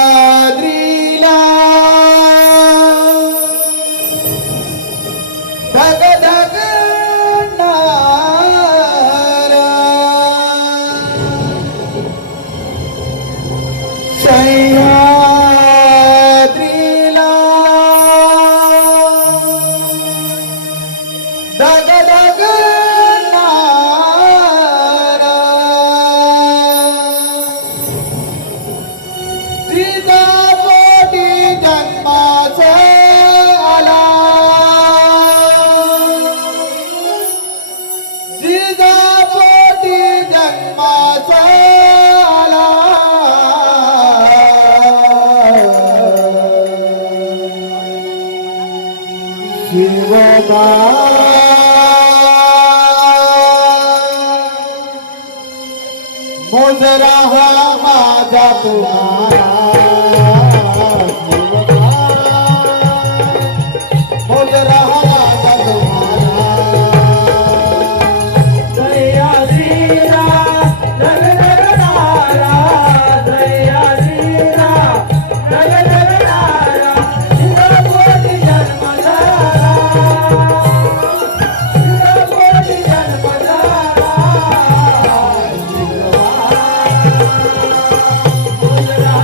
सह्याद्रीला धग धगणारा सह्याद्रीला धग धगणारा तुझा पोटी जन्माचा आला तुझा पोटी जन्माचा आला शिवबा मुजरा हा माझा तुम्हारा मुजरा हा माझा तुम्हारा सह्याद्रीला धग धगणारा सह्याद्रीला धग धगणारा तुझा पोटी जन्माला तुझा पोटी जन्माला मुजरा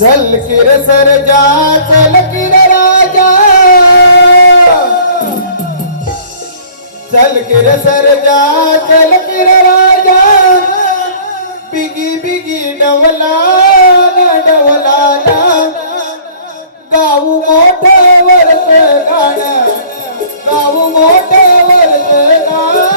चल किर सरजा चल किर राजा चल किर सरजा चल किर राजा बिगी बिगी डवला डवला गाऊ मोठं वरच गाणं गाऊ मोठं वरच गाणं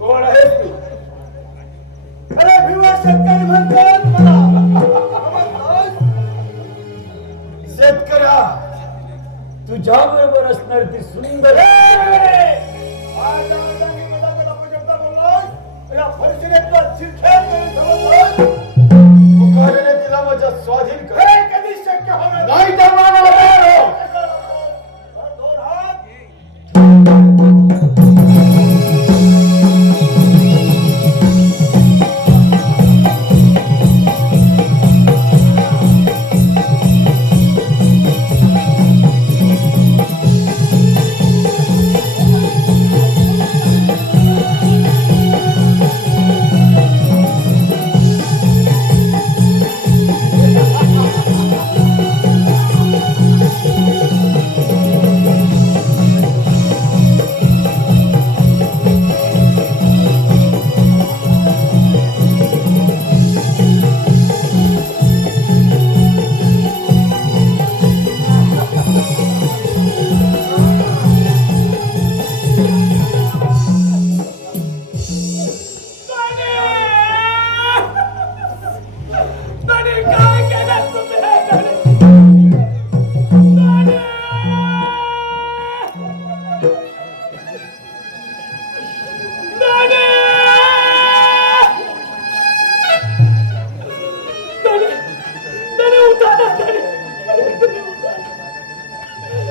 कोण आहेस तू? अरे भिवा शेतकरी म्हणतात मला. शेतकऱ्या तुझ्या बरोबर असणार ती सुंदर या परिषदेतला मुखाने तिला माझ्या स्वाधीन कर. कधी शक्य होणार नाही तर दोन हात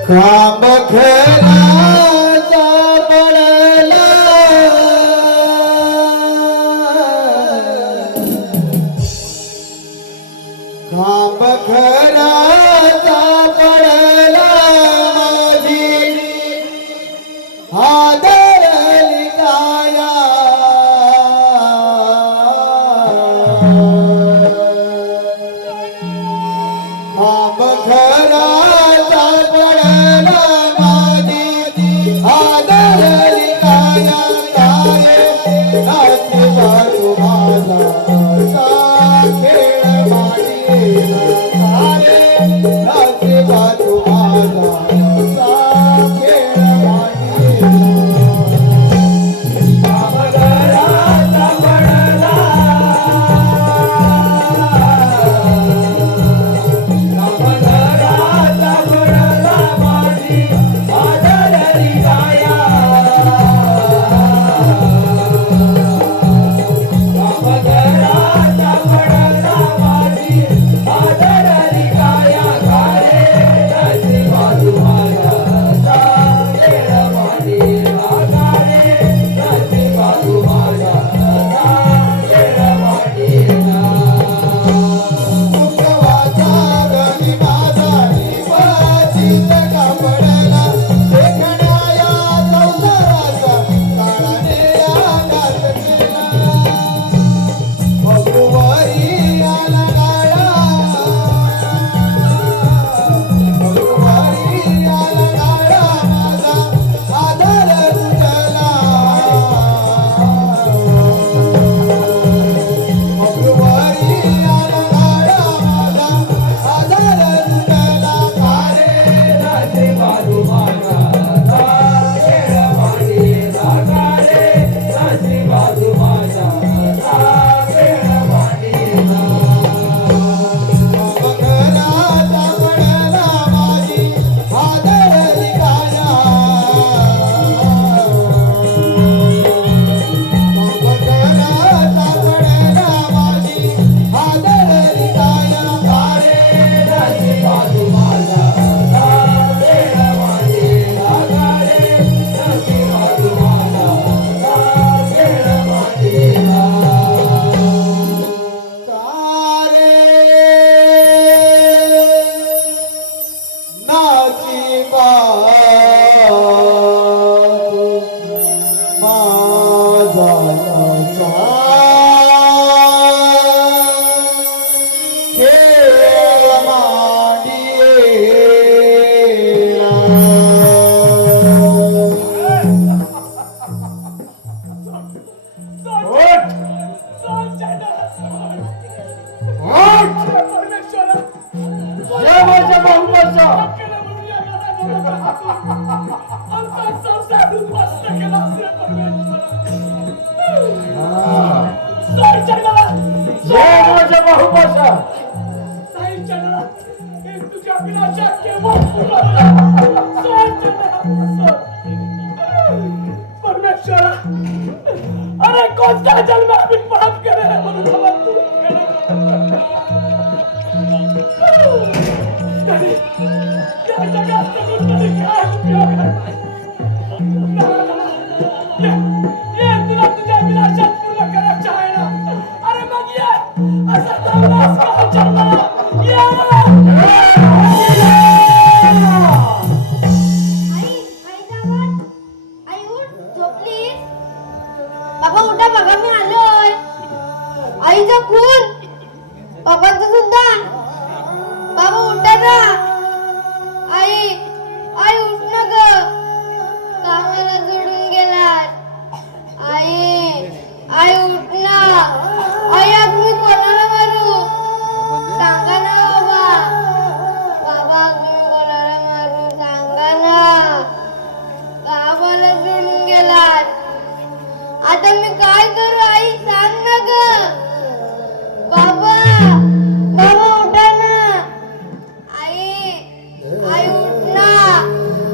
खांब खराचा पडला खांब खराचा पडला माझी हादरली काया खांब खराचा पडला माझी बाजू माझा खेळ मांडी लागा रे नशी बाजू माझा खेळ मांडी मकराचा पडला माझी हादरली काया मकराचा पडला माझी हादरली काया रे नशी बाजू माझा खेळ मांडी लागा रे नशी बाजू माझा खेळ मांडी तारे नाची पाहतो माझा नाचा खेळ परमेश्वरा जय माझ्या बाहुबलचा आमचा संसार उद्ध्वस्त केला रे परमेश्वरा सोड जगाला जय माझ्या बाहुबलचा नाही जगाला हे तुझ्या विनाशात केव्हा सोड जगाला परमेश्वरा अरे कोणत्या जन्मात मी पाप केले म्हणून मला तू या जगात जगून तरी काय उपयोग ये तुला तुझ्या विनाशात पूर्ण करायचं आहे ना अरे मग ये असा दावलास का जन्माला ये आई जावत आई उठ झोपलीस बाबा उठा बाबा मी आलोय आईचा खून बाबाचा सुद्धा बाबा उठा ना आई आई उठ ना ग कामाला सोडून गेलात आई आई उठ ना आई आज मी कोणाला मारू सांगा ना बाबा बाबा आज मी कोणाला मारू सांगा ना गावाला सोडून गेलात आता मी काय करू आई सांग ना ग बाबा बाबा उठा ना आई आई उठ ना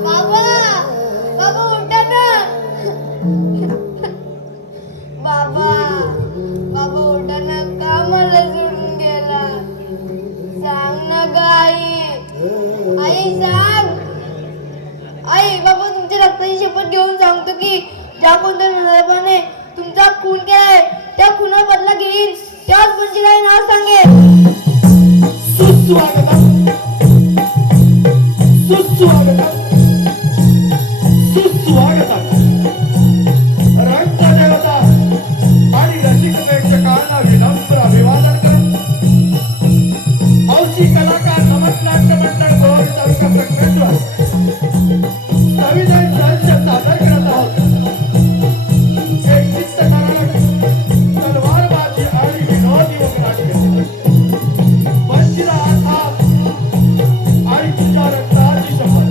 बाबा बाबा उठा ना बाबा बाबा उठा ना का मला सोडून गेला सांग ना ग आई आई सांग आई बाबा तुमच्या रक्ताची शपथ घेऊन सांगतो की ज्या कोणत्या नराधमाने तुमचा खून केलाय त्या खुना बदला घेईन त्याच पंचीला नाव सांगेन सुस्वागतम सुस्वागतम सुस्वागतम रंगदेवता आणि रसिक प्रेक्षकांना विनम्र अभिवादन करत हौशी कलाकार नमस्नाट्य मंडळ गोविंद तालुका प्रकमेश्वर संविधान संच सादर करत आहोत एक चित्तकारक तलवारबाजी आणि विनोदी वक्राटे पंचीला हात आणि तुझ्या रक्ताची शपथ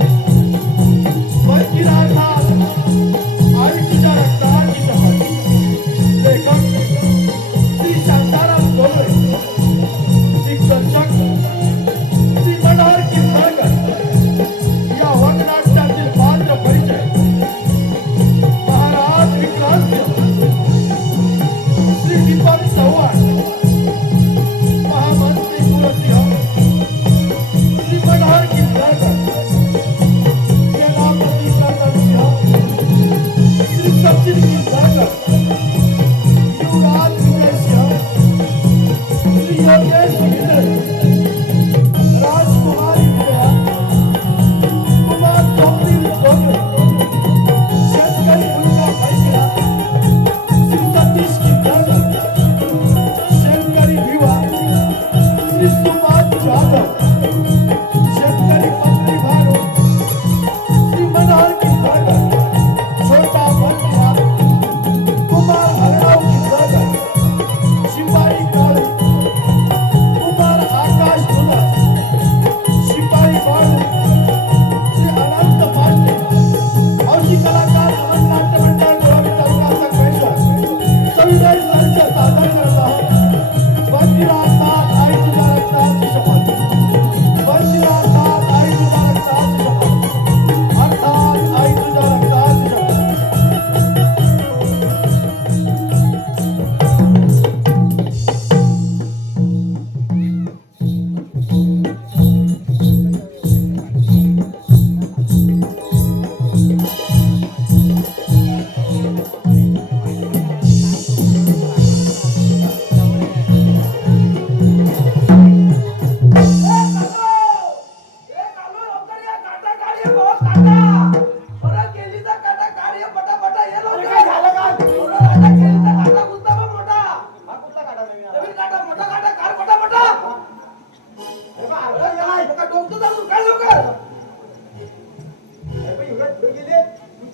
पुढे गेले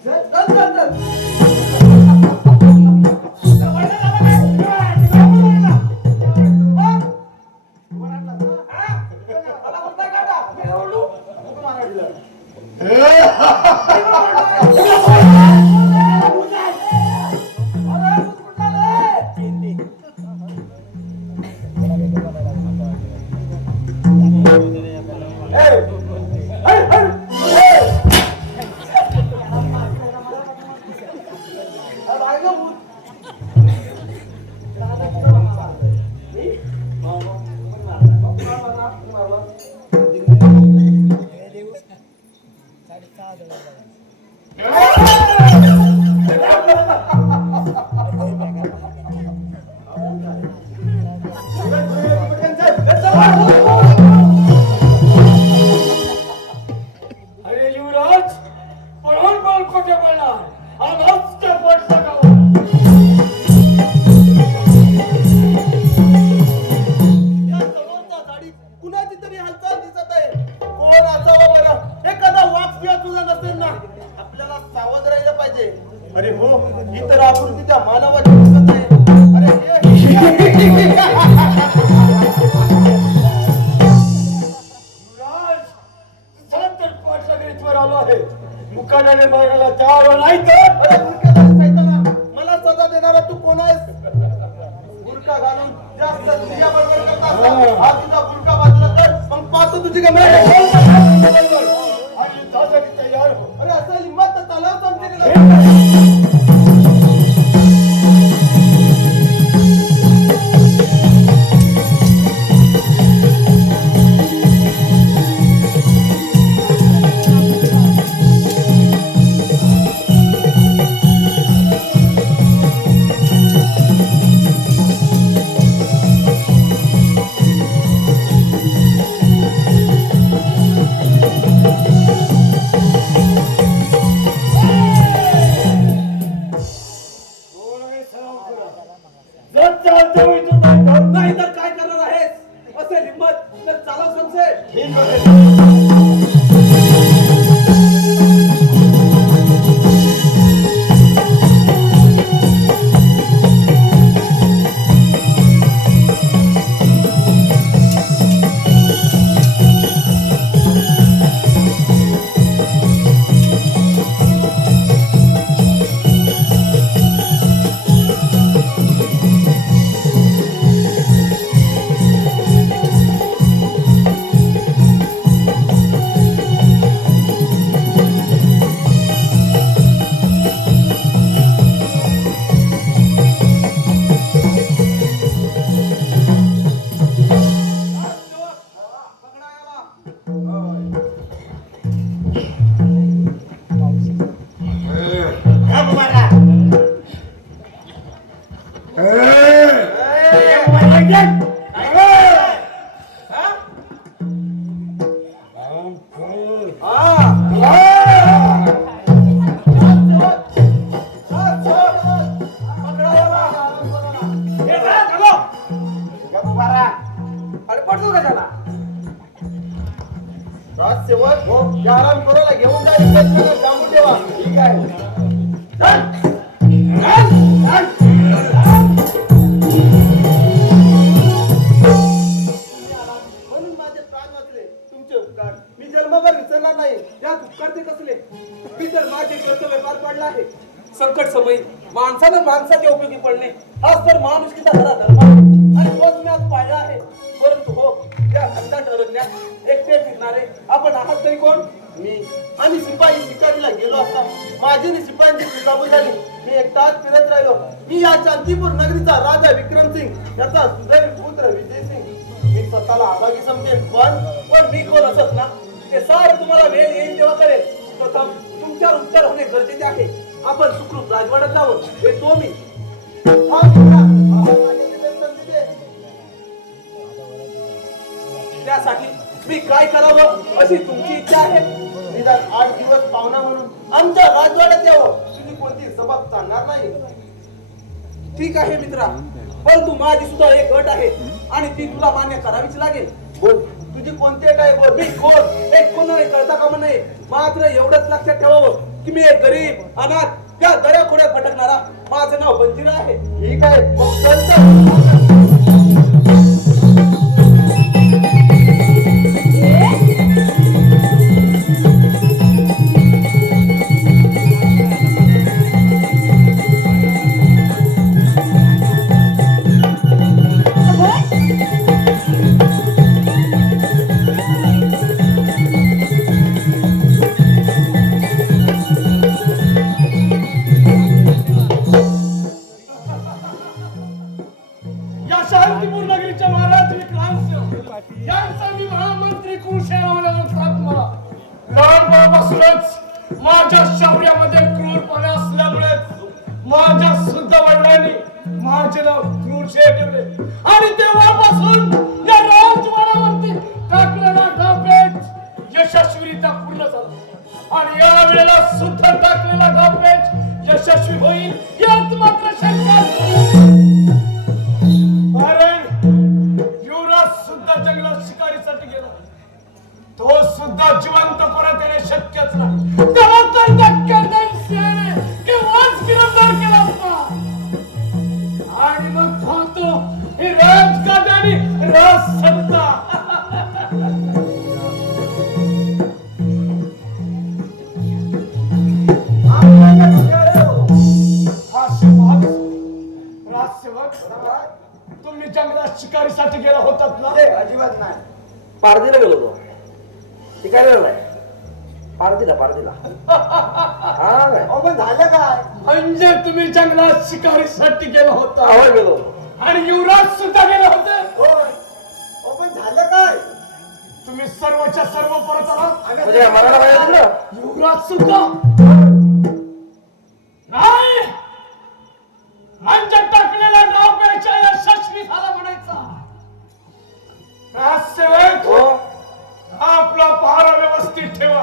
चल चल चल चल अरे युवराज पळून पळून खोटे बोलणार आणि हसके पोट टाकावं. या समोरच्या साडीत कुणाची तरी हालचाल दिसत आहे. कोण असावं बरं? एखादा वाघ बिया तुझा नसेल ना? आपल्याला सावध राहिलं पाहिजे. अरे हो, ही तर आकृती त्या मानवाची दिसत आहे. अरे युवराज सत्तर पोट सगळीच वर आलो आहे. मुकाट्याने बघायला तयार नाही तर अरे बुरखा घालून सैताना, मला सजा देणारा तू कोण आहेस? बुरखा घालून जास्त स्त्रिया बरोबर करत असतात. हा तुझा बुरखा बाजूला कर, मग पाहतो तुझी गमरा. आणि युद्धासाठी तयार हो. अरे असं हिंमत तर चालव समजेल. जर चालते होई तू काय कर. नाही तर काय करणार आहेस? असेल हिंमत तर चालव समजेल. ठीक आहे. अरे पडतो का त्याला? राजसेवक हो, या आराम करूला घेऊन जा. इथेच मला थांबून ठेवा. ठीक आहे. म्हणून माझे प्राण वाचले. तुमचे उपकार मी जन्मभर विसरणार नाही. या उपकार ते कसले? मी तर माझे कर्तव्य पार पाडलं आहे. संकट समयी माणसानं माणसाच्या उपयोगी पडणे हाच तर माणुसकीचा खरा धर्म आहे. आणि तोच मी आज पाहिला आहे. परंतु हो, त्या खंडात अरण्यात एकटे फिरणारे आपण आहात तरी कोण? आम्ही शिपाई शिकारीला गेलो असता माझी आणि शिपायांची तुझाबू झाली. मी एकटाच फिरत राहिलो. मी या शांतीपूर नगरीचा राजा विक्रमसिंग याचा सुदैवी पुत्र विजयसिंग. मी स्वतःला आभागी समजेन, पण मी कोण असत ना ते सारं तुम्हाला वेळ येईल तेव्हा करेल. प्रथम तुमच्यावर उपचार होणे गरजेचे आहे. आपण सुखरूप राजवाड्यात जावं हे तो मी. हा मित्रा, माझ्या तिथे संधी दे. त्यासाठी मी काय करावं अशी तुमची इच्छा आहे? निदान 8 दिवस पाहुणा म्हणून आमच्या राजवाड्यात यावं. तुझी कोणती सबब चालणार नाही. ठीक आहे मित्रा, परंतु माझी सुद्धा एक अट आहे आणि ती तुला मान्य करावीच लागेल. बोल, तुझी कोणती अट आहे? बोल. मी कोण एक कोणाला कळता कामा नये. मात्र एवढंच लक्षात ठेवावं की मी एक गरीब अनाथ त्या दऱ्याखोड्यात भटकणारा माझं नाव बंजिरा आहे. ठीक आहे मग चल तर. या शांतीपूर नगरीच्या महाराज विक्रांत यांचा मी महामंत्री कुलसेनावर स्थापना लहानपणापासूनच माझ्या शौर्यामध्ये क्रूरपणे असल्यामुळे माझ्या सुद्धा वडिलांनी माझे नाव क्रूरशे ठेवले आणि तेव्हापासून या राजवाड्यावरती टाकलेला डावपेच यशस्वीरित्या पूर्ण झाला आणि या वेळेला सुद्धा टाकलेला डावपेच यशस्वी होईल यात मात्र शंका नाही. कारण युवराज सुद्धा जंगलात शिकारीसाठी गेला तो सुद्धा जिवंत परत येणे शक्यच नाही. तेव्हा तर धक्क्या दैत्याने केव्हाच गिरफ्तार केला असता आणि मग पाहतो ही राजगादी आणि राजसत्ता. तुम्ही जंगलात शिकारीसाठी गेला होतात ना? अजिबात नाही. पारदीला गेलो होतो शिकायला नाही. पारदीला हा काय अहो, पण झालं काय? म्हणजे तुम्ही जंगलात शिकारीसाठी गेला होता आवाज गेलो आणि युवराज सुद्धा गेले होते. होय. अहो, पण झालं काय? तुम्ही सर्वच्या सर्व परत आलात. म्हणजे मराठा पाहिजे ना. युवराज सुद्धा नाही म्हणजे टाकलेला डावपेचा यशस्वी झाला म्हणायचा. राजसेवक हो आपला पहारा व्यवस्थित ठेवा.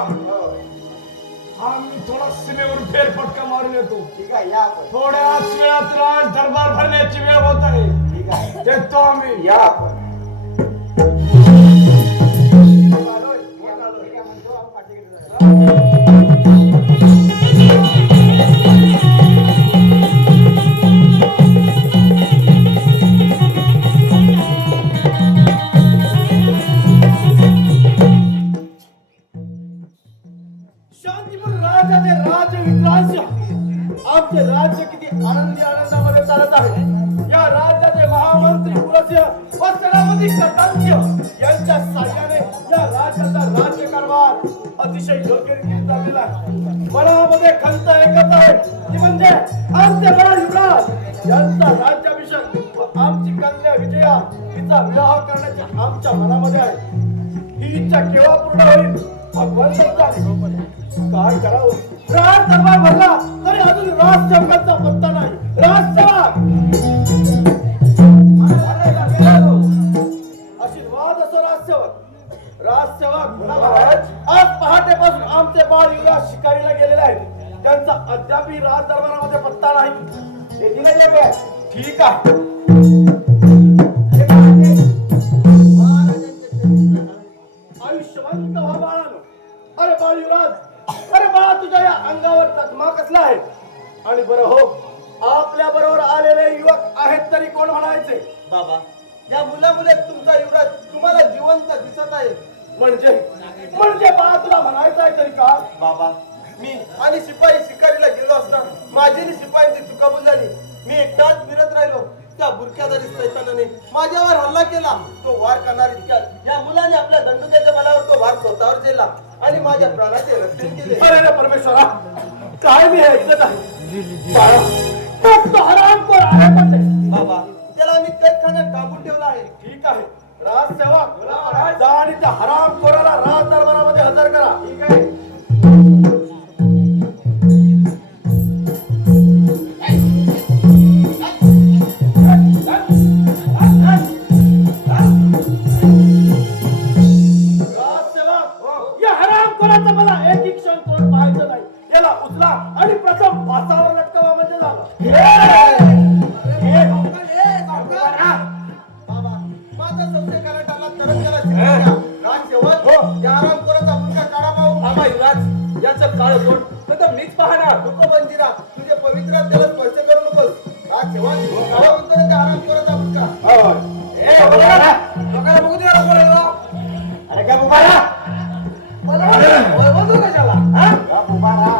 आम्ही थोडा सीमेवर फेरफटका मारून येतो. ठीक आहे या आपण. थोड्याच वेळात राज दरबार भरण्याची वेळ होत आहे. ठीक आहे. येतो आम्ही. या आपण. आलोय. मी आलोय. काय म्हणतो? आपण पाठीकडे जाऊया. शांतीपूर राजाचे राज विक्रांत आमचे राज्य किती आनंदामध्ये चालत आहे. या राज्याचे महामंत्री कुलस्य व सेनापती कटांच्य यांच्या साह्याने या राज्याचा राज्यकारभार अतिशय योग्यरीतीने चाललेला आहे. मनामध्ये खंत एकच आहे ती म्हणजे आमचे बाळ युवराज यांचा राज्याभिषेक व आमची कन्या विजया हिचा विवाह करण्याची आमच्या मनामध्ये आहे. ही इच्छा केव्हा पूर्ण होईल भगवंतच जाणे. काय करावं? राज दरबार भरला तरी अजून राज चौकाचा पत्ता नाही. राज आशीर्वाद असो राजसेवक. आज पहाटेपासून आमचे बाळ युवराज शिकारीला गेलेले आहेत. त्यांचा अद्याप राज दरबारामध्ये पत्ता नाही. ठीक आहे. आयुष्यवंत व्हा बाळानो. अरे बाळ युवराज, अरे बाळा तुझ्या या अंगावर चकमा कसला आहे? आणि बरं हो, आपल्या बरोबर आलेले युवक आहेत तरी कोण म्हणायचे? बाबा, या मुलामुळे तुमचा युवराज तुम्हाला जिवंत दिसत आहे. म्हणजे बाळा तुला म्हणायचं आहे तरी का? बाबा, मी आणि शिपाई शिकारीला गेलो असता माझी आणि शिपाईची चुकाबूल झाली. मी एकटाच फिरत राहिलो. त्या बुरख्याधारी सैतानाने माझ्यावर हल्ला केला. तो वार करणार इतक्या या मुलाने आपल्या दंडुक्याच्या बलावर तो वार स्वतःवर केला आणि माझ्या प्राणाचे रक्षण केले. अरे परमेश्वरा, काय मी ऐकत आहे? बाबा, त्याला मी कैदखान्यात टाकून ठेवला आहे. ठीक आहे. राजसेवक, जा आणि त्या हरामखोराला राज दरबारामध्ये हजर करा. ठीक आहे. आणि प्रथम फासावर लटकावा म्हणजे झालं. बाबा, माझा संशय करत आला तर त्याला राजसेवक या हरामखोराचा मुलगा काढा. भाऊ बाबा युवराज, नाही तर मीच पाहणार. नको बंजिरा, तुझे पवित्र त्याला स्पर्श करू नकोस. आज जेव्हा गावा म्हणतो ना ते आराम करत आहोत का? ए, लोकांना बघू दे जरा बोलायला. अरे का बुबारा? बोलतो कशाला? हा? का बुबारा?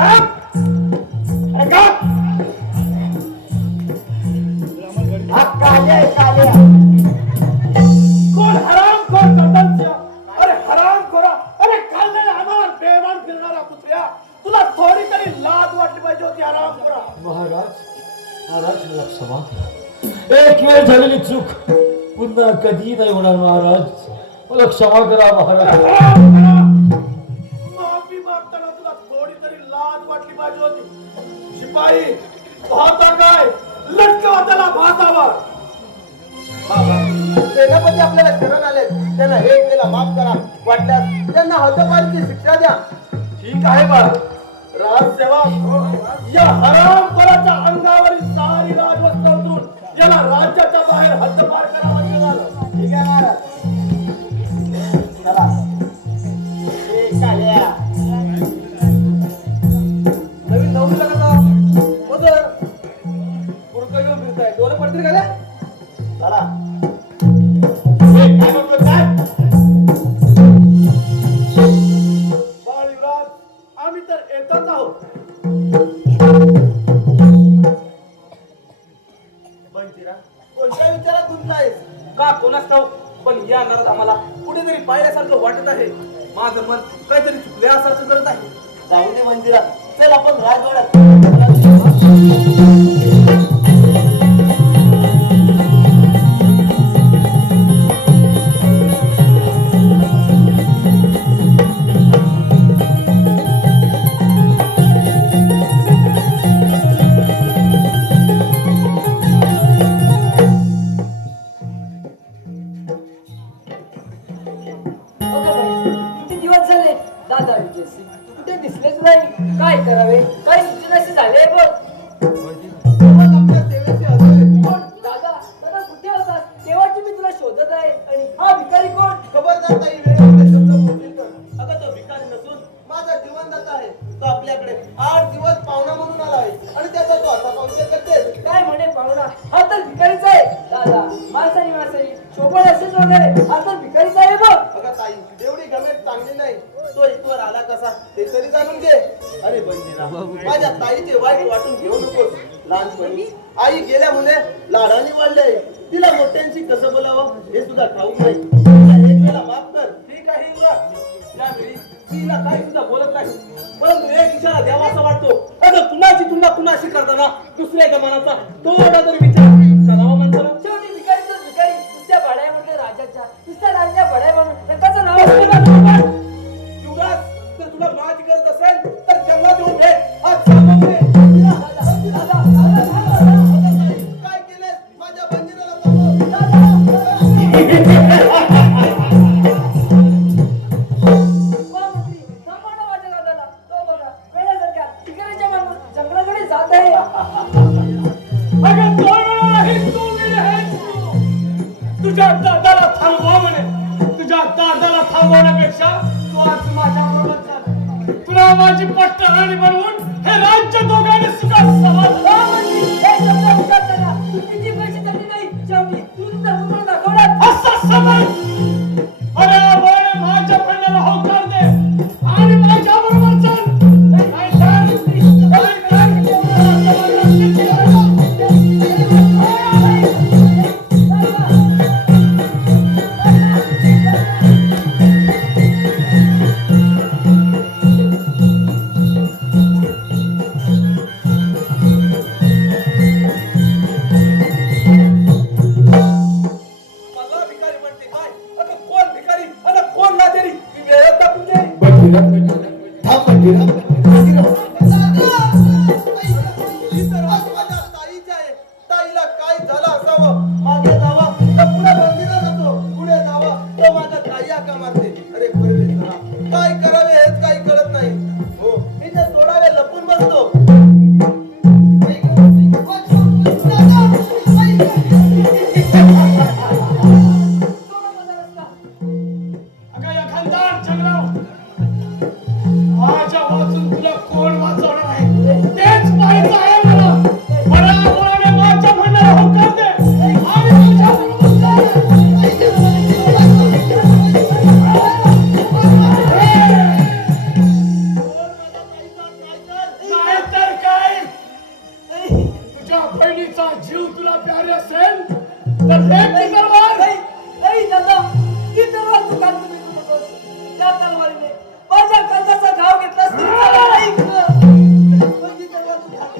हा? अरे का हा काले काले. कोण हरामखोर सदस्य? अरे हरामखोरा, अरे खाल्लेला अनार बेवान फिरणारा कुत्र्या, तुला थोडी तरी लाज वाटली पाहिजे होती हरामखोरा. महाराज मला क्षमा करा. एक वेळ झालेली चूक पुन्हा कधी नाही होणार महाराज. मला क्षमा करा महाराज. माफी मागताना तुला थोडी तरी लाज वाटली पाहिजे होती. शिपाई पाहता काय, लटकवा त्याला भासावर. बाबा, सेनापती आपल्याला शरण आले, त्यांना एक वेळेला माफ करा. वाटल्यास त्यांना हद्दपारीची शिक्षा द्या. ठीक आहे बाळ. राजसेवक, या हरामखोराच्या अंगावरील सारी राजवस्त्र उतरून याला राज्याच्या बाहेर हद्दपार करावं लागलं. ठीक आहे महाराज. चला. ए काल्या. नवीन नवरीला कसा मदर पुरकं घेऊन फिरताय. डोळे पडतील का रे? चला. ए, काय म्हटलं काय? बाळ युवराज, आम्ही तर येतच आहोत. बंजिरा, कोणत्या विचारात गुंतलायस? का कोणाच ठाऊक, पण या नाराज आम्हाला कुठेतरी पाहिल्यासारखं वाटत आहे. माझं मन काहीतरी चुकल्यासारखं करत आहे. जाऊ दे मंदिरा, चल आपण राजवाड्यात. किती दिवस झाले दादा विजयसिंग कुठे दिसलेच नाही. काय करावे, काय सुचनासे झाले बघ. आपल्या सेवेची हजर. कोण दादा, दादा कुठे होता? तेव्हाची मी तुला शोधत आहे. आणि हा भिकारी कोण? खबरदार ताई, वेळेवर शब्द बोलतील तर. अगं तो भिकारी नसून माझा जीवनदाता आहे. तो आपल्याकडे 8 दिवस पाहुणा म्हणून आला आहे आणि त्याचा तो असा पाहुणे करते. काय म्हणे पाहुणा? हा तर भिकारीच आहे. दादा, माणसानी माणसानी शोभण असेच वगैरे हा तर भिकारीच आहे बघ. अगं ताई, एवढी गमेट चांगली नाही. तो इथवर आला कसा ते तरी जाणून घे. अरे बंजिरा, माझ्या ताईचे वाईट वाटून घेऊ नकोस. लहानपणी आई गेल्यामुळे लाडाने वाढले. तिला मोठ्यांशी कसं बोलावं हे सुद्धा ठाऊक नाही. तिला एक वेळा माफ कर. ठीक आहे युवराज, यावेळी तिला काही सुद्धा बोलत नाही. परंतु एक इशारा द्यावा असा वाटतो. अगं कुणाची तुलना कुणाशी करताना दुसऱ्या जमानाचा थोडा तरी विचार करावा म्हणतो. शेवटी भिकारी तर भिकारी. नुसत्या बड्यामध्ये राजाच्या, नुसत्या राजाच्या बड्या म्हणून नकाचं नाव असतं. युवराज, जर तुला माझी गरज असेल तर जंगलात येऊन भेट. आज सांगून दे. काय केलंस माझ्या बंजिराला? थांबव. जंगलाकडे जात आहे. अगं दोन वेळा हिंदू गेले आहेस तू. तुझ्या दादाला थांबवा म्हणे. तुझ्या दादाला थांबवण्यापेक्षा तू आज माझ्या बरोबर चाल. तुला माझी पट्टराणी बनवून हे राज्य दोघांनी सुखात समाधान. हे शब्द उच्चारताना तू किती पैसे झाले नाही. शेवटी तू तुझा मुकुट दाखवला. असा समज. अरे वळ माझ्या कन्याला होकार दे आणि माझ्या बरोबर चल. नाही बहिणीचा जीव तुला प्यारे असेल तर फेक ती तलवार. नाही दादा, ती तलवार तू काढ तुम्ही नकोस. त्या तलवारीने माझ्या कंठाचा घाव घेतलास तरी चालेल. ऐक ना. पण ती तलवार तू काढ.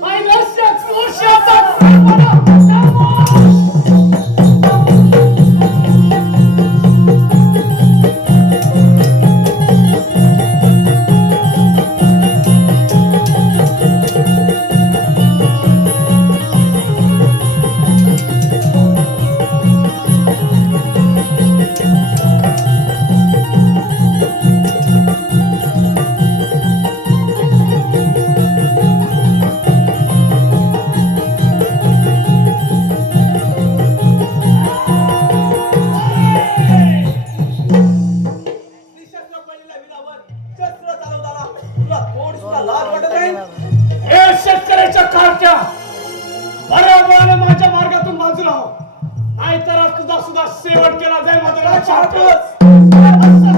मायनस या क्रोशाचा फायदा. निशस्त्र पडलेला वीरावर शस्त्र चालवताना तुला थोडी सुद्धा लाज वाटत नाही? हे शेतकऱ्याच्या कारच्या बरोबर माझ्या मार्गातून बाजूला हो, नाहीतर आज तुझा सुद्धा शेवट केला जाईल. माझं लक्षात ठेव. असं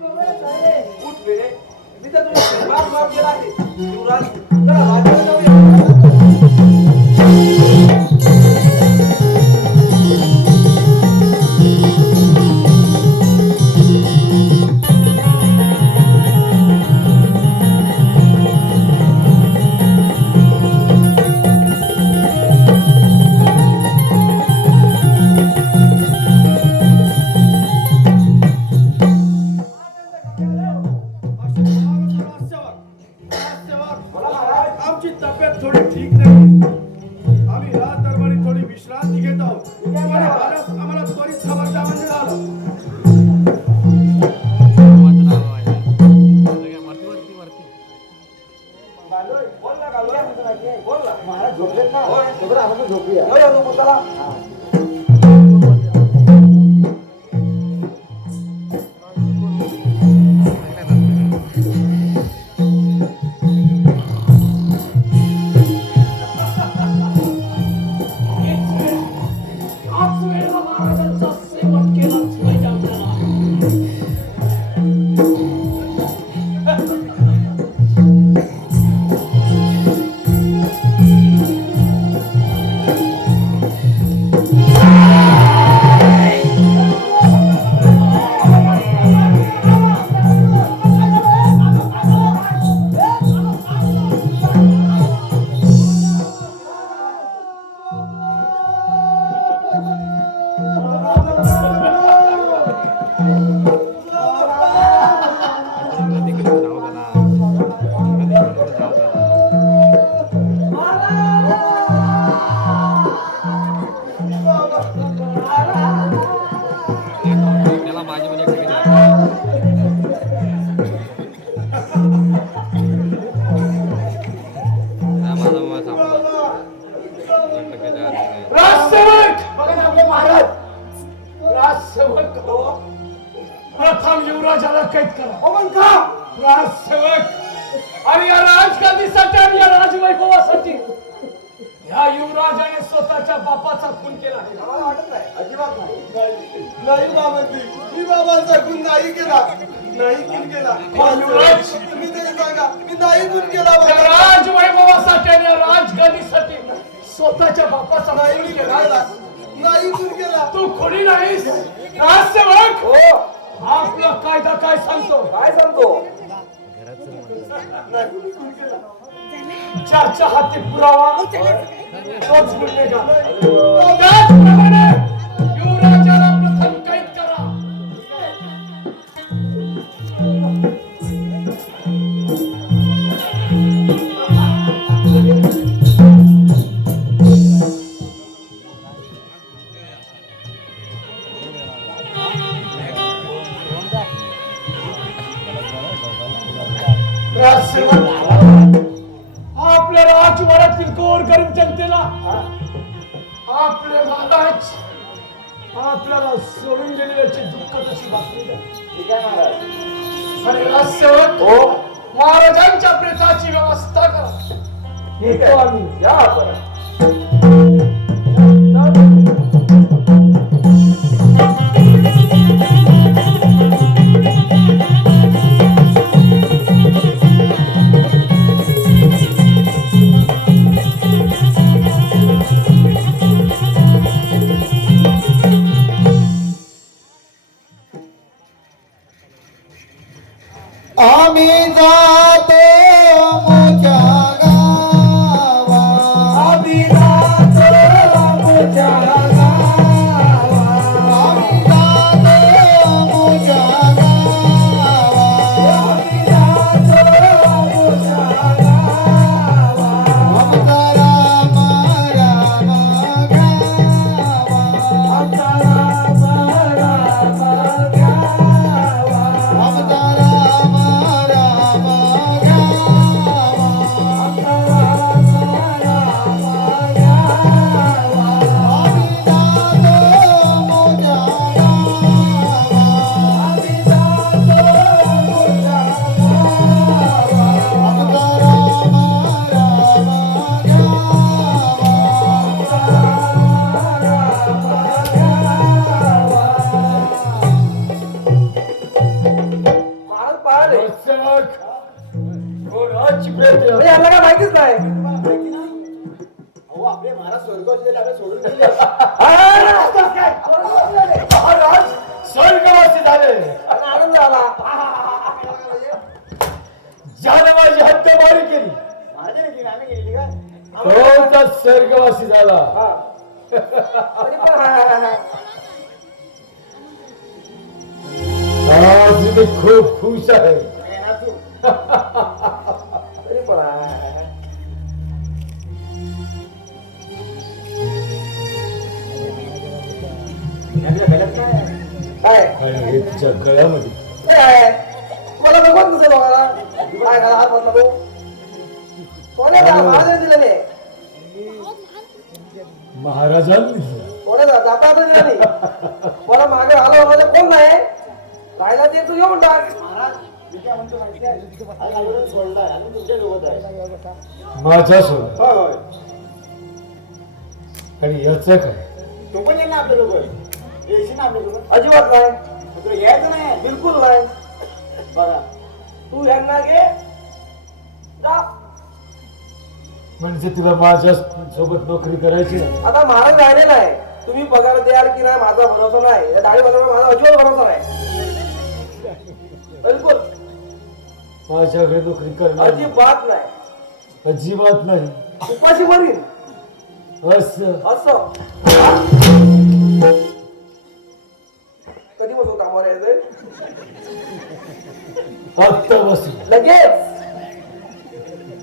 होय. उठ वेळे मी तर तुला माफ केला आहे. युवराज चला राजाला जाऊया. आमची तब्येत थोडी ठीक नाही. आम्ही रात दरबारी थोडी विश्रांती घेत आहोत. आम्हाला त्वरित खबर द्या म्हणजे झालं. बोल ना घालूया. बोल ना. महाराज झोपलेत ना. होय. आपण झोपूया. होय अनु चला. याच वेळेला महाराजांचा शेवट केलाच पाहिजे आपल्याला. राजसेवक बघा ना आपले महाराज. राजसेवक हो, प्रथम युवराजाला कैद करा. हो का? राजसेवक आणि या राजगादीसाठी आणि या राजवैभवासाठी या युवराजाने स्वतःच्या बापाचा खून केला. मला वाटत नाही. अजिबात नाही. नाही बाबाजी, मी बाबांचा गुण नाही केला. नाही गुण केला. युवराज, तुम्ही तरी सांगा, मी नाही गुण केला या बाबा. राजवैभवासाठी आणि या राजगादीसाठी स्वतःच्या बापाचा खून केला. नाही गुण केला. तू खुनी नाहीस. राजसेवक हो. आपला कायदा काय सांगतो? काय सांगतो? नाही गुण केला. ज्याच्या हाती पुरावा तोच गुन्हेगार. त्याचप्रमाणे युवराजाला प्रथम कैद करा. नगरसेवक आपल्या राजवाड्यातील गोरगरीब जनतेला आपले महाराज आपल्याला सोडून गेले याची दुःखदाची बातमी द्या. आणि नगरसेवक महाराजांच्या प्रेताची व्यवस्था करा. येतो आम्ही. या आपण आम्ही जातो मोठ्या गावा आम्ही जातो मोठ्या गावा. आम्ही जातो मोठ्या गावा आम्ही जातो मोठ्या गावा. आमचा राम राम घ्यावा आमचा राम राम घ्यावा. आमचा राम राम घ्यावा आमचा राम राम घ्यावा. आम्ही जातो मोठ्या गावा आम्ही जातो मोठ्या गावा. आमचा राम राम घ्यावा महाराज पळाले. नगरसेवक हो राजची प्रेत म्हणजे यांना काय माहितीच नाही. अहो आपले महाराज स्वर्गवासी आपले सोडून गेले महाराज स्वर्गवासी झाले. आनंद झाला. ज्याने माझी हद्दमारी केली महाराजांनी केली, आम्ही केली काय तो त्या स्वर्गवासी झाला. तरी पण हा. आज मी खूप खुश आहे. येणार तू तरी पण हा. काय आणि याच्या गळ्यामध्ये काय मला बघून कसं बघायला काय घाला हात बसला तो सोन्याचा महाराजांनी दिलेले महाराजांनी दिलं. सोन्याचा जाता आता दिला नाही. मला मागे आलं म्हणजे कोण नाही राहिला ते तू येऊन टाक. महाराज मी काय म्हणतो माहिती आहे आज आम्ही सोडलाय आणि तुमच्या सोबत आहे माझ्यासोबत होय होय आणि याचं काय तो पण येणार आपल्या सोबत येशील ना आपल्या सोबत अजिबात नाही. तुला यायचं नाही बिलकुल नाही. बघा तू यांना घे जा. म्हणजे तुला माझ्या सोबत नोकरी करायची नाही. आता महाराज राहिले नाही. तुम्ही पगार द्याल की नाही माझा भरोसा नाही. या दाढी बदलावर माझा अजिबात भरोसा नाही. बिलकुल माझ्याकडे नोकरी करणार अजिबात नाही. अजिबात नाही. उपाशी मरीन असं असं. कधी बसू कामावर यायचंय फक्त बसू. लगेच.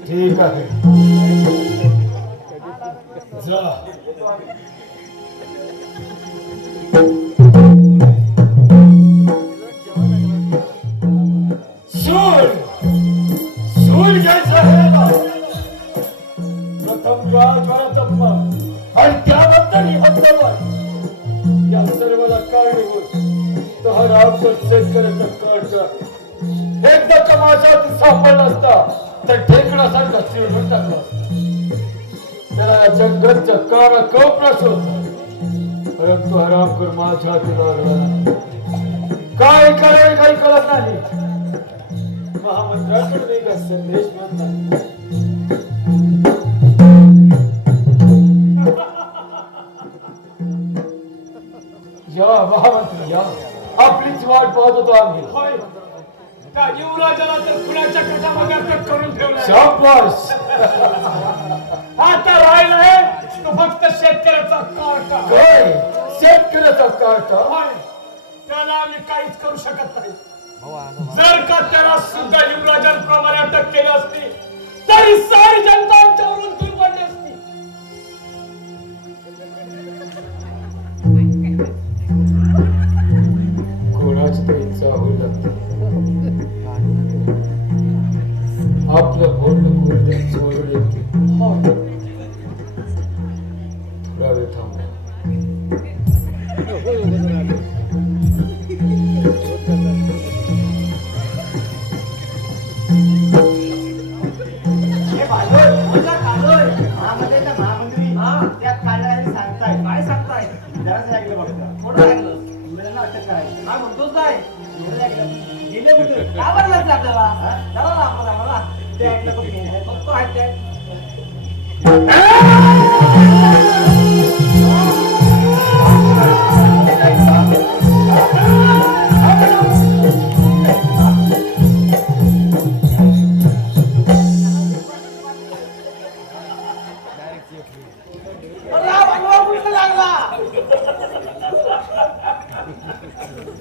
ठीक आहे जा. सूर सूर घ्यायचा आहे. प्रथम राजवाड्यात अपमान आणि त्यानंतर ही हद्दमारी. या सर्वाला कारणीभूत तो हा रामगड शेतकऱ्याचा कळत. एकदा का माझ्या हाती सापडला असता तर ढेकणासारखा चिरडून टाकला असता. त्याला या जंगलच्या काळा कवप्रास होता. परंतु हा रामगड माझ्या हाती लागला नाही. काय करावे काही कळत नाही. महामंत्र्याकडून एक संदेश मिळाला. या महामंत्री या आपलीच वाट पाहत होतो आम्ही. होय त्या युवराजाला तर खुनाच्या कटामध्ये अटक करून ठेवलं. शाबास. आता राहिलाय तो फक्त शेतकऱ्याचा कार्टा. काय शेतकऱ्याचा काटा. होय त्याला आम्ही काहीच करू शकत नाही. जर का त्याला सुद्धा युवराजांप्रमाणे अटक केली असती तरी सारी जनता आमच्यावरून दूर पडली असती. कोणाची तरी इच्छा होईल लागते. आपलं बोलणं कुठे चोरून येते. थोडा वेळ थांबा. महामध्ये ना महामंत्री त्या काढणारी सांगताय काय सांगताय? जरासं ऐकलं बघा. थोडं ऐकलं. मुलांना अटक करायची. काय म्हणतोस काय? एवढं ऐकलं. गेले कुठे? काय बरं लागलं आपल्याला? चला ना आपल्याला मला. ते ऐकलं बघ. बघतो आहे ते.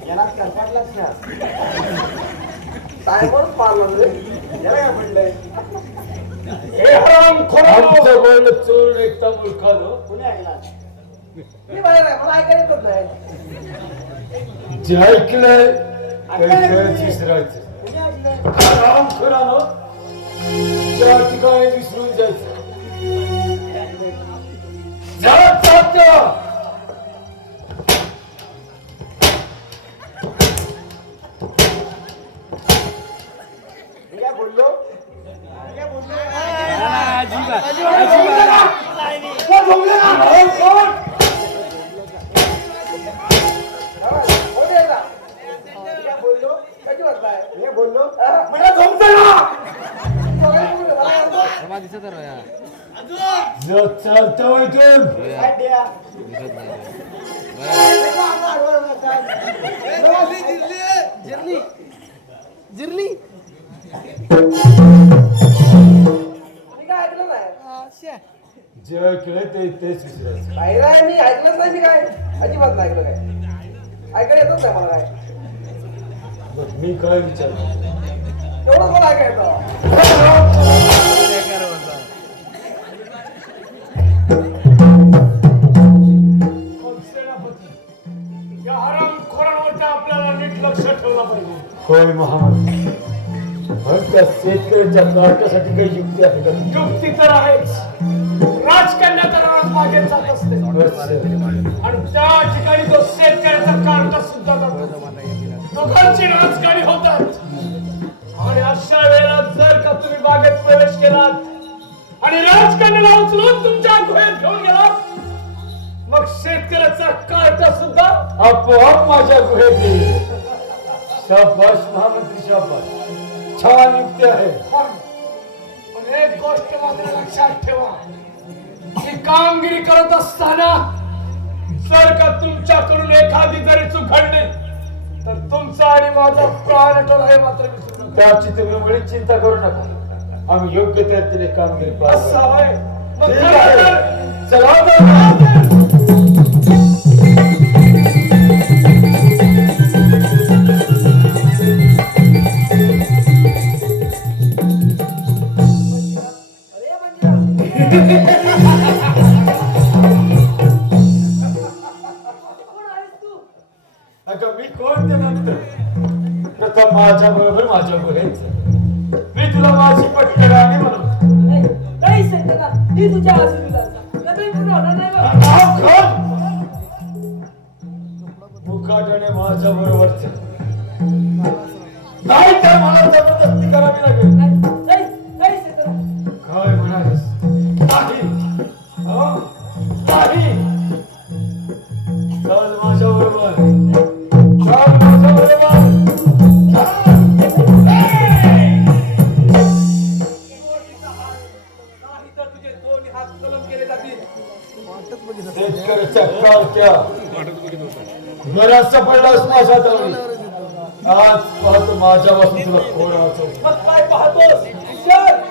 याला कनपाट लक्षात. साहेबच पारलं रे. याला काय म्हटलंय? हे हरामखोर आमचं बोलणं चोरून एकटा मूर्खानो. कुणी ऐकला? मी बाहेर आहे, मला ऐकायला येत नाही. जे ऐकलंय ते खरंच विसरायचं. कुणी ऐकलंय? हरामखोरानो, त्या ठिकाणी विसरून जायचं. जा. मी काय बोललो? मी काय बोललो? कोण आहे का? मी काय बोललो? कधी वाजलाय? मी काय बोललो? मला झोपतं ना. जर चालतं इथून काय द्या? मी काय ऐकलं नाही. जे ऐकलंय ते तेच विसरायचं. बाहेर आहे मी, ऐकलंच नाही मी काय. अजिबात नाही ऐकलं काय. ऐकायला येतच नाही मला काय. बघ, मी काय विचारलं तेवढंच मला ऐकायला येतं. या हरामखोरांवरती आपल्याला नीट लक्ष ठेवलं पाहिजे. होय महामंत्री, पण त्या शेतकऱ्याच्या कार्टासाठी काही युक्ती आहे का? युक्ती तर आहेच. राजकन्या तर राजमागेत जात असते आणि त्या ठिकाणी तो शेतकऱ्याचा कार्ट सुद्धा जातो. दोघांची राजकारणी होतात आणि अशा वेळेला जर का तुम्ही बागेत प्रवेश केलात आणि राजकन्याला उचलून तुमच्या गुहेत घेऊन गेलात, मग शेतकऱ्याचा कार्ट सुद्धा आपोआप माझ्या गुहेत येईल. शाबाश महामंत्री, शाबाश. छान युक्ती आहे. पण एक गोष्ट मात्र लक्षात ठेवा, ही कामगिरी करत असताना जर का तुमच्याकडून एखादी जरी चूक घडली तर तुमचा आणि माझा प्राण टोला हे मात्र विसरू नका. त्याची तुम्ही मुळीच चिंता करू नका. आम्ही योग्य त्या कामगिरी पाहू. असं होय. मग ठीक खरं आहे. तर चला तर. नका, मी कोण ते नंतर. प्रथम माझ्या बरोबर माझ्या गुहेत. मी तुला माझी पटकराने म्हणतो. काही शक्य ना ही तुझ्या आशीर्वादाचा कधी पूर्ण होणार नाही बघ. नाव खण. मुकाट्याने माझ्या बरोबरच नाही तर मला जबरदस्ती करावी लागेल. काही शक्य ना. काय म्हणालीस? नाही. हं? नाही. चल माझ्या बरोबर. चल माझ्या बरोबर. नाही तर तुझे दोन्ही हात कलम केले जातील. शेतकऱ्याच्या काळक्या बराचसा पडलास माझ्या दारी. आज पाहतो माझ्यापासून तुला कोण वाचव. मग काय पाहतोस? विचार.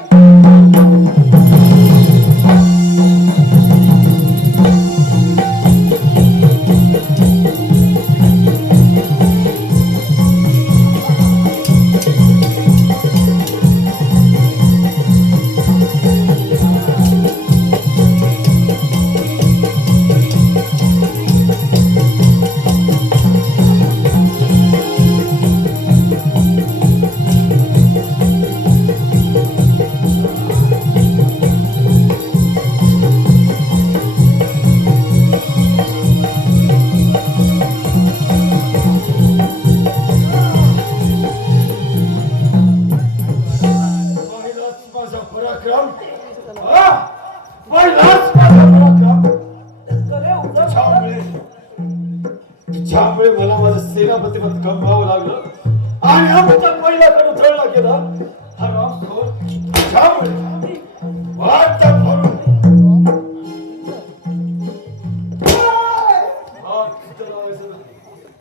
प्रतिमत गमवावं लागलं आणि आमचा पहिला कडू चढला गेला. हा रामखोर त्यामुळे वाटत भरून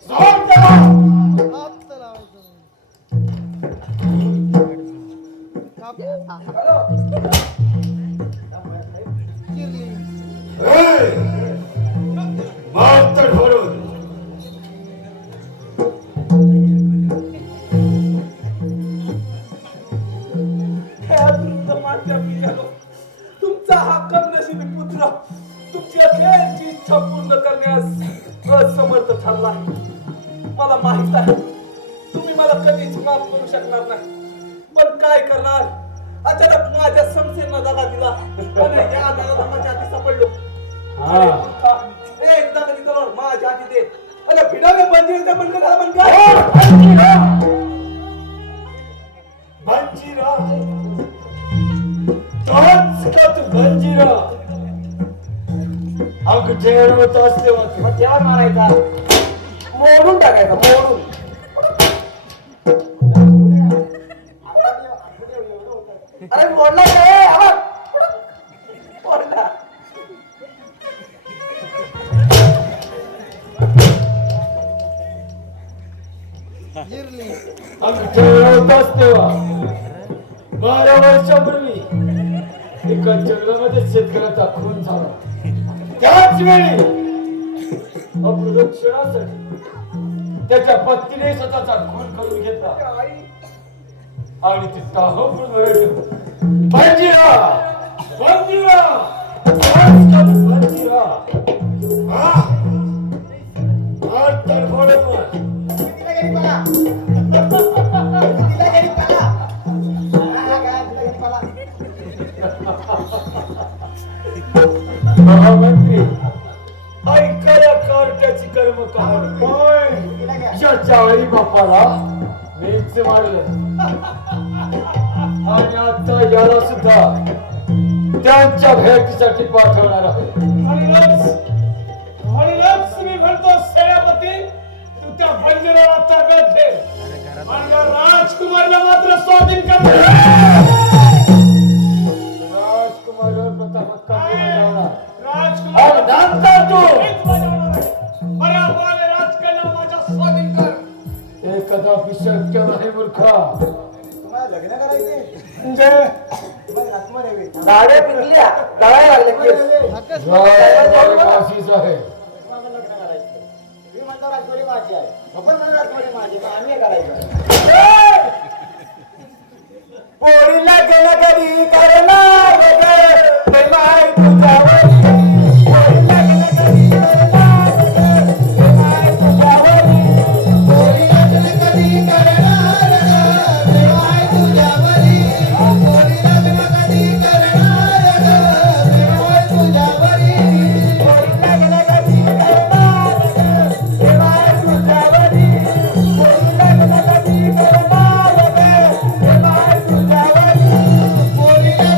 जोर द्या. मातर भरून तुमचा हा कमनशिबी पुत्र तुमची अखेरची इच्छा पूर्ण करण्यास असमर्थ ठरला. मला माहित आहे तुम्ही मला कधीच माफ करू शकणार नाही, पण काय करणार, अचानक माझ्या संशयाला जागा दिला आणि या नरधमाच्या हाती सापडलो. अरे मूर्खा, एकदा कधी तर माझ्या हाती दे. अरे भिडावे बंजीरच्या बनकर बंजीरा तोच का तू बंजीरा अंगठे हरवत असते मग त्यावर मारायचा, मोडून टाकायचा, मोडून. अरे मोडला काय मोडला. अंगठे हरवत असते 12 वर्षापूर्वी एका जंगलामध्ये शेतकऱ्याचा खून झाला. त्याच वेळी अपरोक्षणासाठी त्याच्या पत्नीने स्वतःचा खून करून घेतला आणि ती ताहपूर बंजीरा बंजीरा बंजीरा तर महामंत्री ऐकाया कार्ट्याची कर्म कहाणी आई बापाला मीच मारलं आणि आता याला सुद्धा त्यांच्या भेटीसाठी पाठवणार आहे. म्हणूनच मी म्हणतो सेनापती तू त्या बंजीराला ताब्यात घे आणि या राजकुमारला मात्र स्वाधीन कर. राजकुमार प्रताप राजकुमार तू बराबर राजकन्या माझ्या स्वाधीन कर. हे कदापि शक्य नाही मूर्खा. गाड्या पिकल्या, तळायला लागल्या. राजवाशीच आहे. पोरीला गेला कधी करणार प्रेमाय तुझ्यावर. पोरीला गेला कधी करणार प्रेमाय तुझ्यावर. पोरीला गेला कधी करणार प्रेमाय तुझ्यावर. पोरीला गेला कधी करणार प्रेमाय तुझ्यावर. पोरीला गेला कधी करणार प्रेमाय तुझ्यावर. पोरीला गेला कधी करणार प्रेमाय तुझ्यावर. पोरीला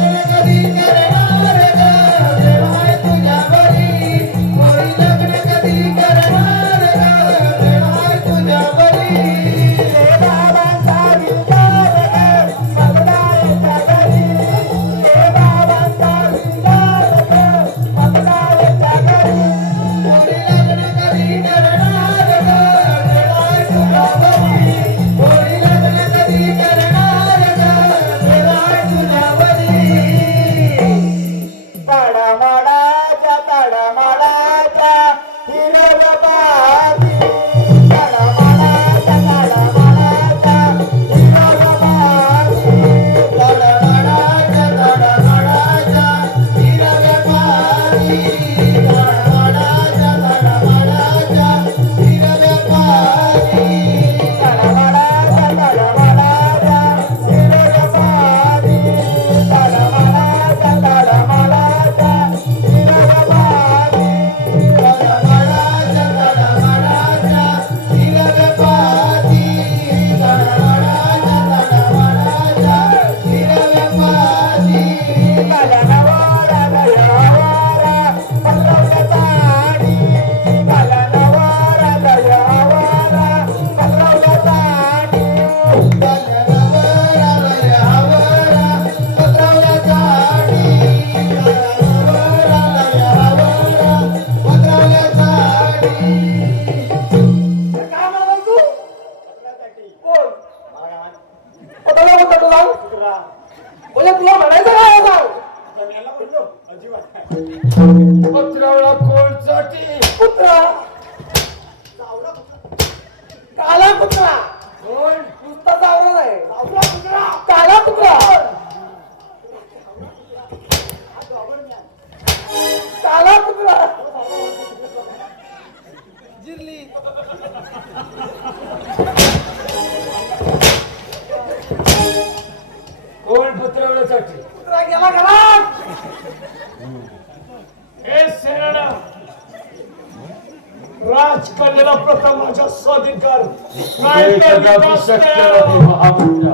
काय हे करीत कदापि असता? शक्य नाही महामंत्रा.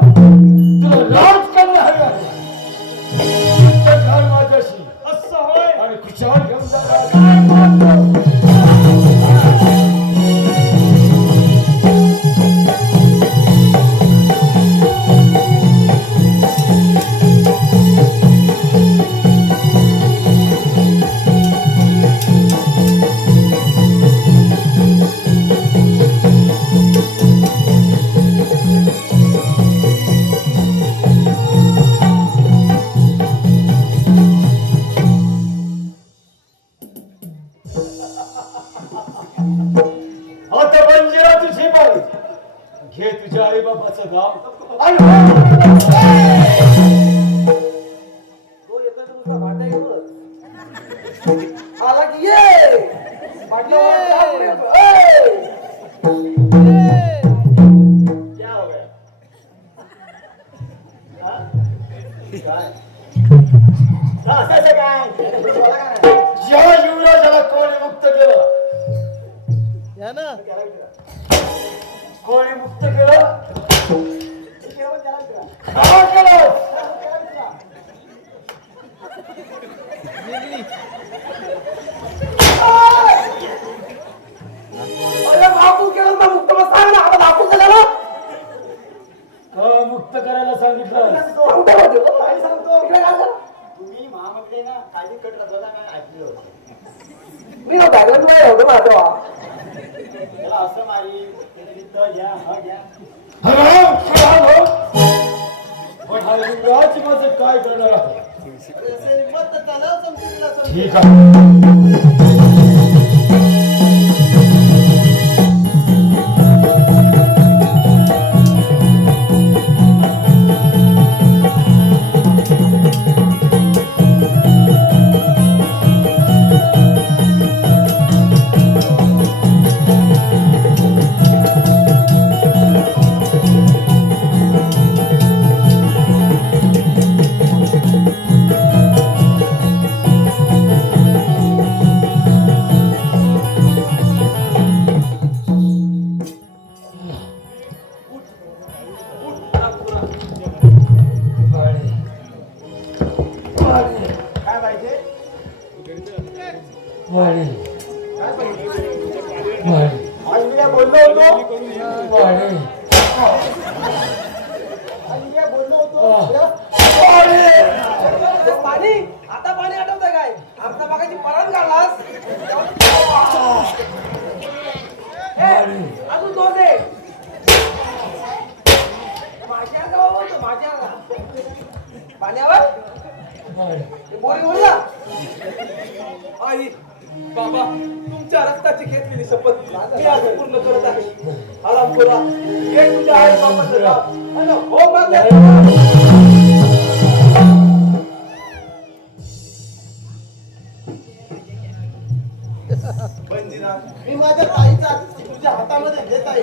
तुला राज करणं हवे आहे. युद्ध कर माझ्याशी असं होय. आणि खुशाल घेऊन जा राज. काय बोलतो? आता बंजिरा तुझी बाई. घे तुझ्या आई बाबाचं नाव आणि तो येतो तो नुसता भांडा घेऊन. आला की ये पाठीवर टाक रे. ए! क्या हो गया? हा? काय? हा, असं काय? या युवराजाला कोणी मुक्त केलं? कोणी मुक्त केलं? का केलं? अरे बापू केलं ना मुक्त मग सांग ना आता बापू केलं का मुक्त करायला सांगितलं? सांगतो का देव? काय सांगतो इकडे काय झालं? तुम्ही महामंत्री ना खाली कट रचला काय ऐकलं होतं. मी ना बॅगला नाही होतो ना तेव्हा त्याला असं मारी त्याला घ्या हा घ्या. हराम खराब हो. पण हा युवराज माझं काय करणार आहे? अरे असे मत त्याला समजून असं. ठीक आहे. काय पाहिजे? वाणी काय पाहिजे? वाणी आज मी काय बोललो होतो? वाणी आज मी काय बोललो होतो? पाणी आता पाणी आठवतंय काय आता बघायची परान काढलास ए, अजून दोन दे माझ्या गावावर होतं, माझ्या पाण्यावर बोरी बोलला आई बाबा तुमच्या रक्ताची घेतलेली शपथ मी आज पूर्ण करत आहे आराम करा हे तुझ्या आई बाबाचं नाव आणि हो म्हणलं बंदिरा, मी माझ्या ताईचा तुझ्या हातामध्ये घेत आहे